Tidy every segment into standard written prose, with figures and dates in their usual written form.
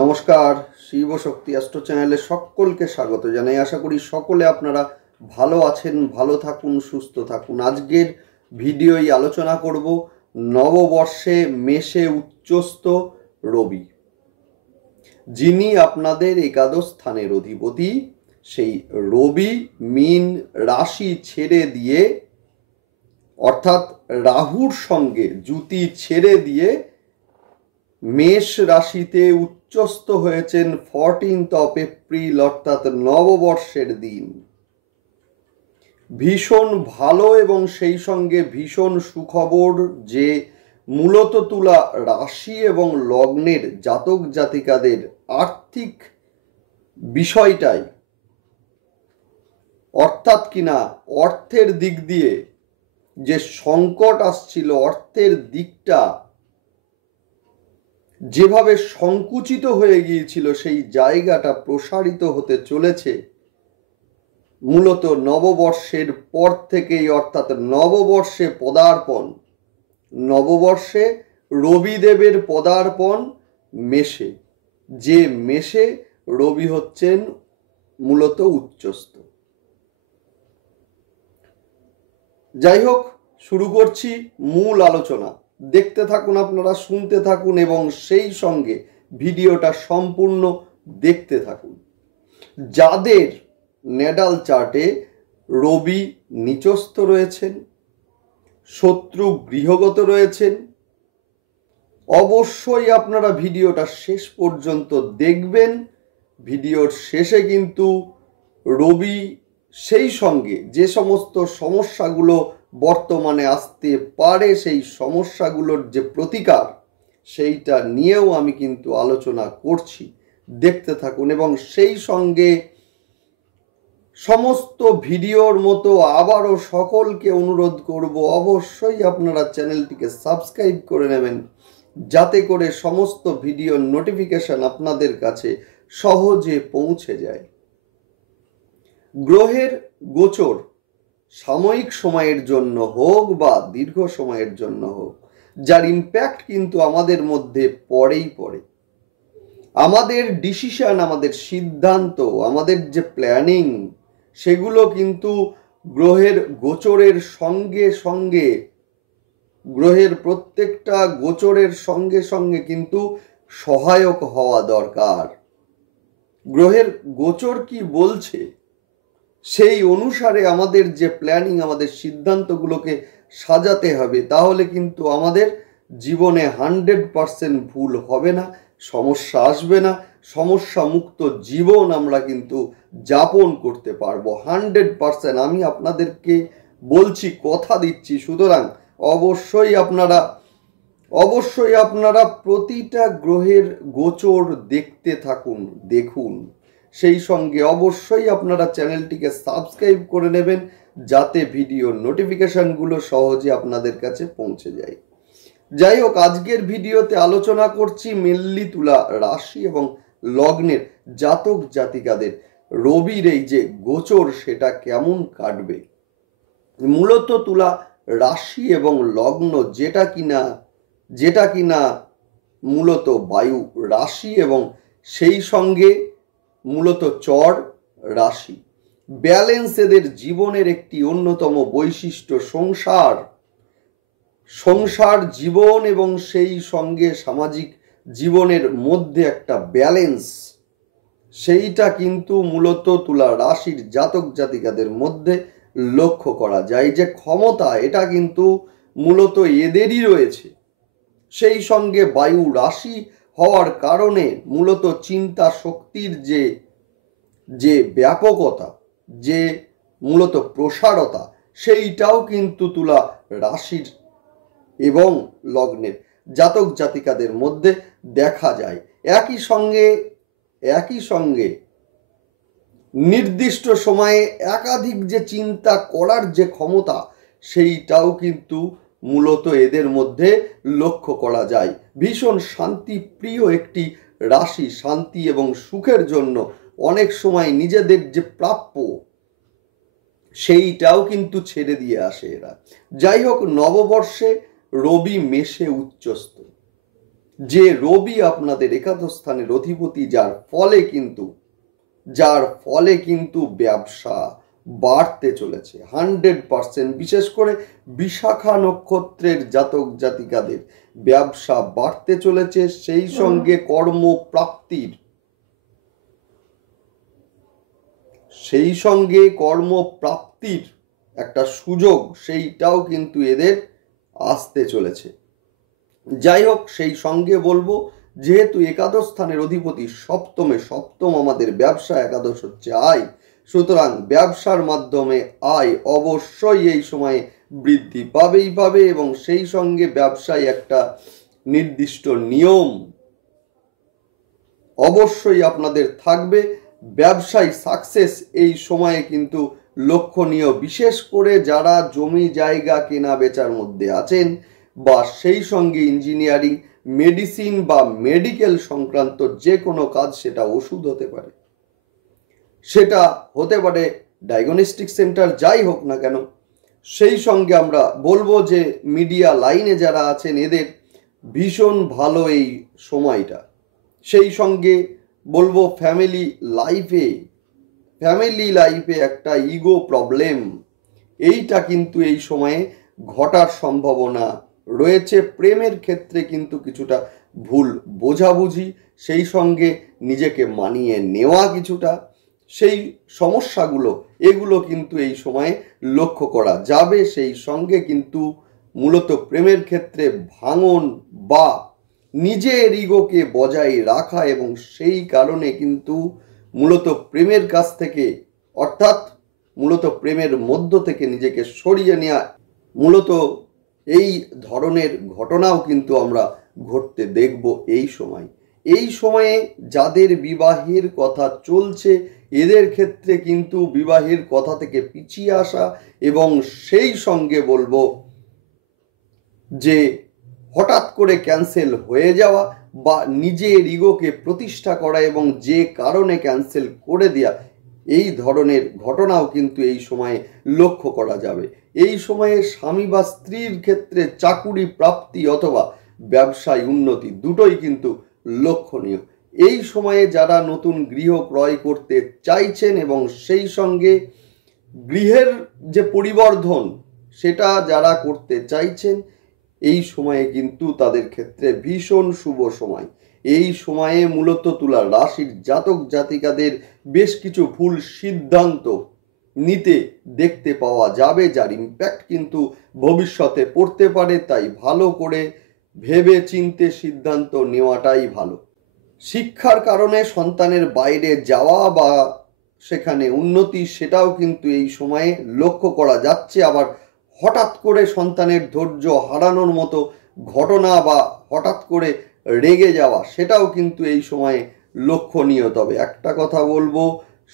নমস্কার, শিব শক্তি অ্যাস্ট্রো চ্যানেলে সকলকে স্বাগত জানাই। আশা করি সকলে আপনারা ভালো আছেন, ভালো থাকুন, সুস্থ থাকুন। আজকের ভিডিওই আলোচনা করব নববর্ষে মেষে উচ্চস্থ রবি, যিনি আপনাদের একাদশ স্থানের অধিপতি। সেই রবি মীন রাশি ছেড়ে দিয়ে, অর্থাৎ রাহুর সঙ্গে জুতি ছেড়ে দিয়ে মেষ রাশিতে উচ্চস্থ হয়েছেন 14 এপ্রিল, অর্থাৎ নববর্ষের দিন। ভীষণ ভালো এবং সেই সঙ্গে ভীষণ সুখবর যে মূলত তুলা রাশি এবং লগ্নের জাতক জাতিকাদের আর্থিক বিষয়টাই, অর্থাৎ কিনা অর্থের দিক দিয়ে যে সংকট আসছিল, অর্থের দিকটা যেভাবে সংকুচিত হয়ে গিয়েছিল, সেই জায়গাটা প্রসারিত হতে চলেছে মূলত নববর্ষের পর থেকেই। অর্থাৎ নববর্ষে পদার্পণ, নববর্ষে রবিদেবের পদার্পণ মেষে, যে মেষে রবি হচ্ছেন মূলত উচ্চস্থ। যাই হোক, শুরু করছি মূল আলোচনা। দেখতে থাকুন আপনারা, শুনতে থাকুন এবং সেই সঙ্গে ভিডিওটা সম্পূর্ণ দেখতে থাকুন। যাদের নেডাল চার্টে রবি নিচস্থ রয়েছেন, শত্রু গৃহগত রয়েছেন, অবশ্যই আপনারা ভিডিওটা শেষ পর্যন্ত দেখবেন। ভিডিওর শেষে কিন্তু রবি সেই সঙ্গে যে সমস্ত সমস্যাগুলো বর্তমানে আসতে পারে, সেই সমস্যাগুলোর যে প্রতিকার, সেইটা নিয়েও আমি কিন্তু আলোচনা করছি। দেখতে থাকুন এবং সেই সঙ্গে সমস্ত ভিডিওর মতো আবারও সকলকে অনুরোধ করব, অবশ্যই আপনারা চ্যানেলটিকে সাবস্ক্রাইব করে নেবেন, যাতে করে সমস্ত ভিডিওর নোটিফিকেশন আপনাদের কাছে সহজে পৌঁছে যায়। গ্রহের গোচর সাময়িক সময়ের জন্য হোক বা দীর্ঘ সময়ের জন্য হোক, যার ইম্প্যাক্ট কিন্তু আমাদের মধ্যে পড়েই পড়ে। আমাদের ডিসিশন, আমাদের সিদ্ধান্ত, আমাদের যে প্ল্যানিং, সেগুলো কিন্তু গ্রহের গোচরের সঙ্গে সঙ্গে, গ্রহের প্রত্যেকটা গোচরের সঙ্গে সঙ্গে কিন্তু সহায়ক হওয়া দরকার। গ্রহের গোচর কি বলছে সেই অনুসারে আমাদের যে প্ল্যানিং, আমাদের সিদ্ধান্তগুলোকে সাজাতে হবে, তাহলে কিন্তু আমাদের জীবনে 100% ভুল হবে না, সমস্যা আসবে না, সমস্যা মুক্ত জীবন আমরা কিন্তু যাপন করতে পারবো 100%। আমি আপনাদেরকে বলছি, কথা দিচ্ছি। সুতরাং অবশ্যই আপনারা প্রতিটা গ্রহের গোচর দেখতে থাকুন, দেখুন। সেই সঙ্গে অবশ্যই আপনারা চ্যানেলটিকে সাবস্ক্রাইব করে নেবেন, যাতে ভিডিওর নোটিফিকেশনগুলো সহজে আপনাদের কাছে পৌঁছে যায়। যাই হোক, আজকের ভিডিওতে আলোচনা করছি মেনলি তুলা রাশি এবং লগ্নের জাতক জাতিকাদের রবির এই যে গোচর, সেটা কেমন কাটবে। মূলত তুলা রাশি এবং লগ্ন, যেটা কিনা মূলত বায়ু রাশি এবং সেই সঙ্গে মূলত চর রাশি। ব্যালেন্স এদের জীবনের একটি অন্যতম বৈশিষ্ট্য। সংসার জীবন এবং সেই সঙ্গে সামাজিক জীবনের মধ্যে একটা ব্যালেন্স, সেইটা কিন্তু মূলত তুলা রাশির জাতক জাতিকাদের মধ্যে লক্ষ্য করা যায়। যে ক্ষমতা, এটা কিন্তু মূলত এদেরই রয়েছে। সেই সঙ্গে বায়ু রাশি হওয়ার কারণে মূলত চিন্তা শক্তির যে ব্যাপকতা, যে মূলত প্রসারতা, সেইটাও কিন্তু তুলা রাশির এবং লগ্নের জাতক জাতিকাদের মধ্যে দেখা যায়। একই সঙ্গে নির্দিষ্ট সময়ে একাধিক যে চিন্তা করার যে ক্ষমতা, সেইটাও কিন্তু মূলত এদের মধ্যে লক্ষ্য করা যায়। ভীষণ শান্তিপ্রিয় একটি রাশি, শান্তি এবং সুখের জন্য অনেক সময় নিজেদের যে প্রাপ্য, সেইটাও কিন্তু ছেড়ে দিয়ে আসে এরা। যাই হোক, নববর্ষে রবি মেষে উচ্চস্থ, যে রবি আপনাদের একাদশ স্থানের অধিপতি, যার ফলে কিন্তু ব্যবসা বাড়তে চলেছে 100%। বিশেষ করে বিশাখা নক্ষত্রের জাতক জাতিকাদের ব্যবসা বাড়তে চলেছে, সেই সঙ্গে কর্মপ্রাপ্তির একটা সুযোগ সেইটাও কিন্তু এদের আসতে চলেছে। যাই হোক, সেই সঙ্গে বলবো, যেহেতু একাদশ স্থানের অধিপতি সপ্তম আমাদের ব্যবসা, একাদশ হচ্ছে আয়, সুতরাং ব্যবসার মাধ্যমে আয় অবশ্যই এই সময়ে বৃদ্ধি পাবে এবং সেই সঙ্গে ব্যবসায় একটা নির্দিষ্ট নিয়ম অবশ্যই আপনাদের থাকবে। ব্যবসায় সাকসেস এই সময়ে কিন্তু লক্ষণীয়, বিশেষ করে যারা জমি জায়গা কেনা বেচার মধ্যে আছেন বা সেই সঙ্গে ইঞ্জিনিয়ারিং, মেডিসিন বা মেডিকেল সংক্রান্ত যে কোনো কাজ, সেটা ওষুধ হতে পারে, সেটা হতে পারে ডায়াগনস্টিক সেন্টার, যাই হোক না কেন। সেই সঙ্গে আমরা বলবো যে মিডিয়া লাইনে যারা আছেন এদের ভীষণ ভালো এই সময়টা। সেই সঙ্গে বলবো ফ্যামিলি লাইফে একটা ইগো প্রবলেম, এইটা কিন্তু এই সময়ে ঘটার সম্ভাবনা রয়েছে। প্রেমের ক্ষেত্রে কিন্তু কিছুটা ভুল বোঝাবুঝি, সেই সঙ্গে নিজেকে মানিয়ে নেওয়া কিছুটা, সেই সমস্যাগুলো এগুলো কিন্তু এই সময়ে লক্ষ্য করা যাবে। সেই সঙ্গে কিন্তু মূলত প্রেমের ক্ষেত্রে ভাঙন বা নিজের ইগোকে বজায় রাখা এবং সেই কারণে কিন্তু মূলত প্রেমের কাছ থেকে, অর্থাৎ মূলত প্রেমের মধ্য থেকে নিজেকে সরিয়ে নেওয়া, মূলত এই ধরনের ঘটনাও কিন্তু আমরা ঘটতে দেখব এই সময়ে যাদের বিবাহের কথা চলছে এদের ক্ষেত্রে কিন্তু বিবাহের কথা থেকে পিছিয়ে আসা এবং সেই সঙ্গে বলবো যে হঠাৎ করে ক্যান্সেল হয়ে যাওয়া বা নিজের ইগোকে প্রতিষ্ঠা করা এবং যে কারণে ক্যান্সেল করে দেওয়া, এই ধরনের ঘটনাও কিন্তু এই সময়ে লক্ষ্য করা যাবে। এই সময়ে স্বামী বা স্ত্রীর ক্ষেত্রে চাকুরি প্রাপ্তি অথবা ব্যবসায় উন্নতি দুটোই কিন্তু লক্ষণীয়। এই সময়ে যারা নতুন গৃহ ক্রয় করতে চাইছেন এবং সেই সঙ্গে গৃহের যে পরিবর্ধন সেটা যারা করতে চাইছেন, এই সময়ে কিন্তু তাদের ক্ষেত্রে ভীষণ শুভ সময়। এই সময়ে মূলত তুলা রাশির জাতক জাতিকাদের বেশ কিছু ভুল সিদ্ধান্ত নিতে দেখতে পাওয়া যাবে, যার ইম্প্যাক্ট কিন্তু ভবিষ্যতে পড়তে পারে। তাই ভালো করে ভেবে চিন্তে সিদ্ধান্ত নেওয়াটাই ভালো। শিক্ষার কারণে সন্তানের বাইরে যাওয়া বা সেখানে উন্নতি, সেটাও কিন্তু এই সময়ে লক্ষ্য করা যাচ্ছে। আবার হঠাৎ করে সন্তানের ধৈর্য হারানোর মতো ঘটনা বা হঠাৎ করে রেগে যাওয়া, সেটাও কিন্তু এই সময়ে লক্ষণীয়। তবে একটা কথা বলবো,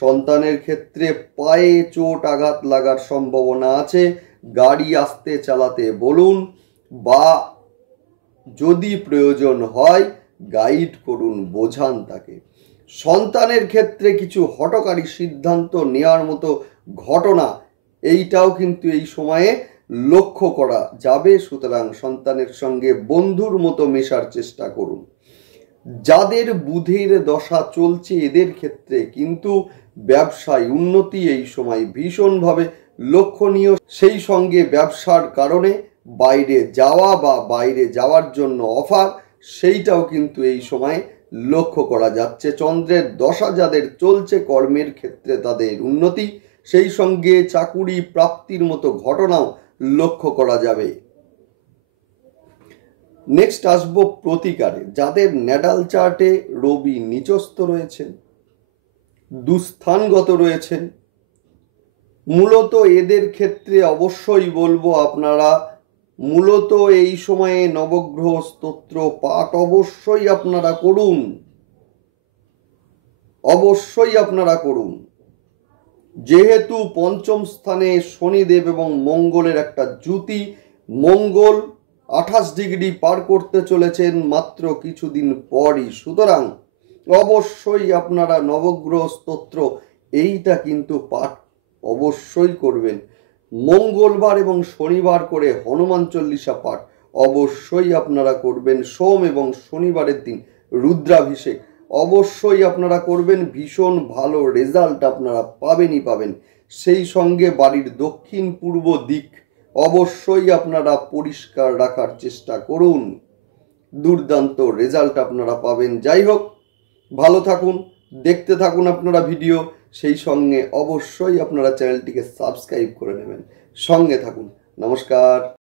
সন্তানের ক্ষেত্রে পায়ে চোট আঘাত লাগার সম্ভাবনা আছে। গাড়ি আস্তে চালাতে বলুন বা যদি প্রয়োজন হয় গাইড করুন, বোঝান তাকে। সন্তানের ক্ষেত্রে কিছু হঠকারী সিদ্ধান্ত নেওয়ার মতো ঘটনা, এইটাও কিন্তু এই সময়ে লক্ষ্য করা যাবে। সুতরাং সন্তানের সঙ্গে বন্ধুর মতো মেশার চেষ্টা করুন। যাদের বুধের দশা চলছে এদের ক্ষেত্রে কিন্তু ব্যবসায় উন্নতি এই সময় ভীষণভাবে লক্ষণীয়। সেই সঙ্গে ব্যবসার কারণে বাইরে যাওয়া বা বাইরে যাওয়ার জন্য অফার, সেইটাও কিন্তু এই সময় লক্ষ্য করা যাচ্ছে। চন্দ্রের দশা যাদের চলছে কর্মের ক্ষেত্রে তাদের উন্নতি, সেই সঙ্গে চাকুরি প্রাপ্তির মতো ঘটনাও লক্ষ্য করা যাবে। নেক্সট আসবো প্রতিকারে। যাদের ন্যাটাল চার্টে রবি নিচস্থ রয়েছেন, দুস্থানগত রয়েছেন, মূলত এদের ক্ষেত্রে অবশ্যই বলবো আপনারা মূলত এই সময়ে নবগ্রহ স্তোত্র পাঠ অবশ্যই আপনারা করুন। যেহেতু পঞ্চম স্থানে শনিদেব এবং মঙ্গলের একটা জুতি, মঙ্গল 28 ডিগ্রি পার করতে চলেছেন মাত্র কিছুদিন পরই। সুতরাং অবশ্যই আপনারা নবগ্রহ স্তোত্র এইটা কিন্তু পাঠ অবশ্যই করবেন। মঙ্গলবার এবং শনিবার করে হনুমান চল্লিশা পাঠ অবশ্যই আপনারা করবেন। সোম এবং শনিবারের দিন রুদ্রাভিষেক অবশ্যই আপনারা করবেন। ভীষণ ভালো রেজাল্ট আপনারা পাবেনই পাবেন। সেই সঙ্গে বাড়ির দক্ষিণ পূর্ব দিক অবশ্যই আপনারা পরিষ্কার রাখার চেষ্টা করুন। দুর্দান্ত রেজাল্ট আপনারা পাবেন। যাই হোক, ভালো থাকুন, দেখতে থাকুন আপনারা ভিডিও। সেই সঙ্গে অবশ্যই আপনারা চ্যানেলটিকে সাবস্ক্রাইব করে নেবেন। সঙ্গে থাকুন। নমস্কার।